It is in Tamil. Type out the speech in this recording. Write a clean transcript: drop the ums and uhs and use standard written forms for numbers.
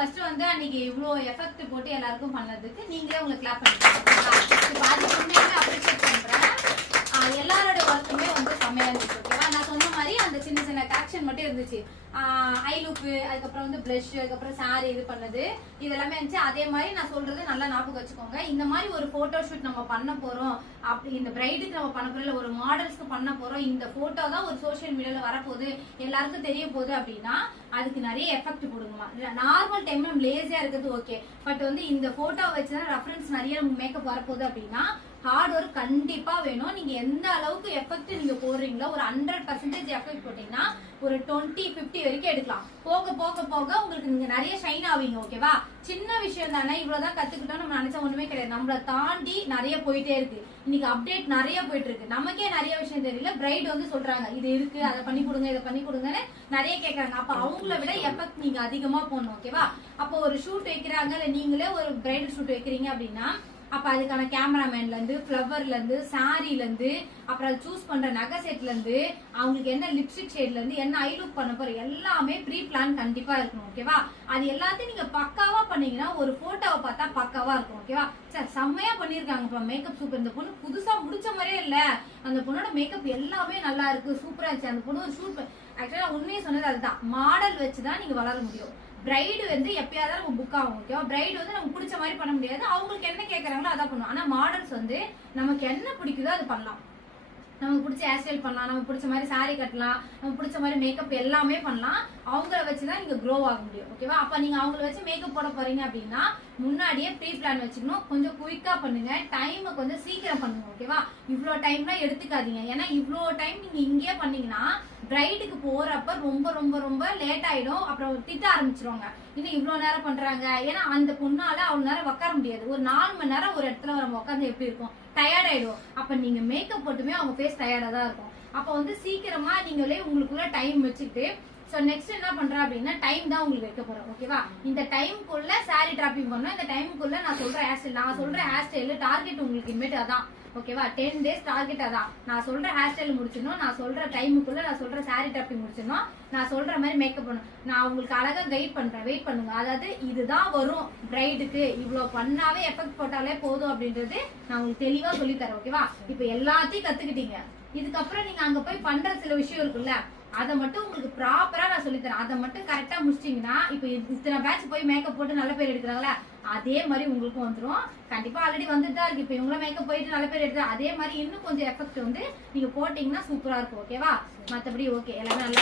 ஃபர்ஸ்ட் வந்து அன்னைக்கு இவ்வளவு எஃபெக்ட் போட்டு எல்லாருக்கும் பண்ணதுக்கு நீங்களே உங்களுக்கு கிளாப் பண்ணிக்கலாம். இப்போ அதுக்கு உண்மையுமே அப்ரிஷியேட் பண்றேன். எல்லாரோட ஒர்க்குமே வந்து செம்மையா இருந்துச்சு. ஓகேவா, நான் சொன்ன மாதிரி அந்த சின்ன சின்ன கரெக்ஷன் மட்டும் இருந்துச்சு. ஐ லுக்கு, அதுக்கப்புறம் வந்து பிளஷ், அதுக்கப்புறம் சாரி இது பண்ணது இதெல்லாமே இருந்துச்சு. அதே மாதிரி நான் சொல்றது நல்லா ஞாபகம் வச்சுக்கோங்க. இந்த மாதிரி ஒரு போட்டோ ஷூட் நம்ம பண்ண போறோம், அப்படி இந்த பிரைடுக்கு நம்ம பண்ண போறோம், இல்ல ஒரு மாடல்ஸ்க்கு பண்ண போறோம், இந்த போட்டோ தான் ஒரு சோசியல் மீடியால வரப்போகுது, எல்லாருக்கும் தெரிய போகுது அப்படின்னா அதுக்கு நிறைய எஃபெக்ட் போடுங்கம்மா. நார்மல் டைம்ல நம்ம லேசியா இருக்கிறது ஓகே, பட் வந்து இந்த போட்டோ வச்சுதான் ரெஃபரன்ஸ் நிறைய மேக்கப் வரப்போகுது அப்படின்னா ஹார்ட் ஒர்க் கண்டிப்பா வேணும். நீங்க எந்த அளவுக்கு எஃபெக்ட் நீங்க போடுறீங்களோ, ஒரு 100% எஃபெக்ட் போட்டீங்கன்னா ஒரு 20-50 வரைக்கும் எடுக்கலாம். போக போக போக உங்களுக்கு நீங்க நிறைய ஷைன் ஆவீங்க. ஓகேவா, சின்ன விஷயம் தானே, இவ்வளவுதான் கத்துக்கிட்டோம் நம்ம நினைச்சா ஒண்ணுமே கிடையாது. நம்மள தாண்டி நிறைய போயிட்டே இருக்கு. இன்னைக்கு அப்டேட் நிறைய போயிட்டு இருக்கு. நமக்கே நிறைய விஷயம் தெரியல. பிரைட் வந்து சொல்றாங்க இது இருக்கு, அதை பண்ணி கொடுங்க, இதை பண்ணி கொடுங்கன்னு நிறைய கேட்கறாங்க. அப்ப அவங்கள விட எஃபெக்ட் நீங்க அதிகமா போடணும். ஓகேவா, அப்போ ஒரு ஷூட் வைக்கிறாங்க, இல்ல நீங்களே ஒரு பிரைடல் ஷூட் வைக்கிறீங்க அப்படின்னா அப்ப அதுக்கான கேமராமேன்ல இருந்து, பிளவர்ல இருந்து, சாரில இருந்து, அப்புறம் சூஸ் பண்ற நகை செட்ல இருந்து, அவங்களுக்கு என்ன லிப்ஸ்டிக் ஷேட்ல இருந்து, என்ன ஐ லுக் பண்ண போற எல்லாமே ப்ரீ பிளான் கண்டிப்பா இருக்கணும். ஓகேவா, அது எல்லாத்தையும் நீங்க பக்காவா பண்ணீங்கன்னா ஒரு போட்டோவை பார்த்தா பக்காவா இருக்கும். ஓகேவா, சார் செம்மையா பண்ணிருக்காங்க மேக்கப், சூப்பர். இந்த பொண்ணு புதுசா முடிச்ச மாதிரியே இல்ல, அந்த பொண்ணோட மேக்கப் எல்லாமே நல்லா இருக்கு, சூப்பரா இருந்துச்சு. அந்த பொண்ணு ஒரு ஷூட் ஆக்சுவலா உண்மையை சொன்னது அதுதான், மாடல் வச்சுதான் நீங்க வளர முடியும். பிரைடு வந்து எப்பயாவது நம்ம புக் ஆகும். ஓகேவா, பிரைடு வந்து நமக்கு பிடிச்ச மாதிரி பண்ண முடியாது, அவங்களுக்கு என்ன கேட்கறாங்களோ அதான் பண்ணுவோம். ஆனா மாடல்ஸ் வந்து நமக்கு என்ன பிடிக்குதோ அது பண்ணலாம். நமக்கு பிடிச்ச ஹேர் ஸ்டைல் பண்ணலாம், நமக்கு பிடிச்ச மாதிரி சாரி கட்டலாம், நமக்கு பிடிச்ச மாதிரி மேக்கப் எல்லாமே பண்ணலாம். அவங்கள வச்சுதான் நீங்க க்ரோ ஆக முடியும். ஓகேவா, அப்ப நீங்க அவங்கள வச்சு மேக்கப் போட போறீங்க அப்படின்னா முன்னாடியே ப்ரீ பிளான் வச்சுக்கணும். கொஞ்சம் குயிக்கா பண்ணுங்க, டைம் கொஞ்சம் சீக்கிரம் பண்ணுங்க. ஓகேவா, இவ்வளவு டைம்லாம் எடுத்துக்காதீங்க. ஏன்னா இவ்வளவு டைம் நீங்க இங்கேயே பண்ணீங்கன்னா பிரைடுக்கு போறப்ப ரொம்ப ரொம்ப ரொம்ப லேட் ஆயிடும். அப்புறம் திட்ட ஆரம்பிச்சிருவாங்க, இன்னும் இவ்வளவு நேரம் பண்றாங்க. ஏன்னா அந்த பொண்ணால அவ்வளவு நேரம் உட்கார முடியாது. ஒரு 4 மணி நேரம் ஒரு இடத்துல நம்ம உட்காந்து எப்படி இருக்கும், டயர்ட் ஆயிடும். அப்ப நீங்க மேக்கப் போட்டுமே அவங்க ஃபேஸ் டயர்டா தான் இருக்கும். அப்ப வந்து சீக்கிரமா நீங்களே உங்களுக்குள்ள டைம் வச்சுக்கிட்டு நெக்ஸ்ட் என்ன பண்றேன் அப்படின்னா டைம் தான் உங்களுக்கு வைக்க போறேன். ஓகேவா, இந்த டைமுக்குள்ள சாரி டிராப்பிங் பண்ணணும். இந்த டைமுக்குள்ள நான் சொல்ற ஹேர் ஸ்டைல் டார்கெட் உங்களுக்கு இனிமேட்டு அதான். ஓகேவா, 10 days டார்கெட் அதான். நான் சொல்ற ஹேர் ஸ்டைல் முடிச்சிடணும், நான் சொல்ற டைமுக்குள்ள நான் சொல்ற சாரி டிராப்பிங் முடிச்சிடணும், நான் சொல்ற மாதிரி மேக்கப் பண்ணணும். நான் உங்களுக்கு அழகா கைட் பண்றேன், வெயிட் பண்ணுங்க. அதாவது இதுதான் வரும் பிரைடுக்கு, இவ்வளவு பண்ணாவே எஃபெக்ட் போட்டாலே போதும் அப்படின்றது நான் உங்களுக்கு தெளிவா சொல்லி தரேன். ஓகேவா, இப்ப எல்லாத்தையும் கத்துக்கிட்டீங்க. இதுக்கப்புறம் நீங்க அங்க போய் பண்ற சில விஷயம் இருக்குல்ல, அதை மட்டும் உங்களுக்கு ப்ராப்பரா நான் சொல்லித்தரேன். அதை மட்டும் கரெக்டா முடிச்சிட்டீங்கன்னா இப்ப இத்தனை பேட்ச் போய் மேக்கப் போட்டு நல்ல பேர் எடுக்கிறாங்களா, அதே மாதிரி உங்களுக்கும் வந்துடும். கண்டிப்பா ஆல்ரெடி வந்துட்டு தான் இருக்கு. இப்ப இவங்கள மேக்கப் போயிட்டு நல்ல பேர் எடுத்து அதே மாதிரி இன்னும் கொஞ்சம் எஃபெக்ட் வந்து நீங்க போட்டீங்கன்னா சூப்பரா இருக்கும். ஓகேவா, மத்தபடி ஓகே, எல்லாமே நல்லா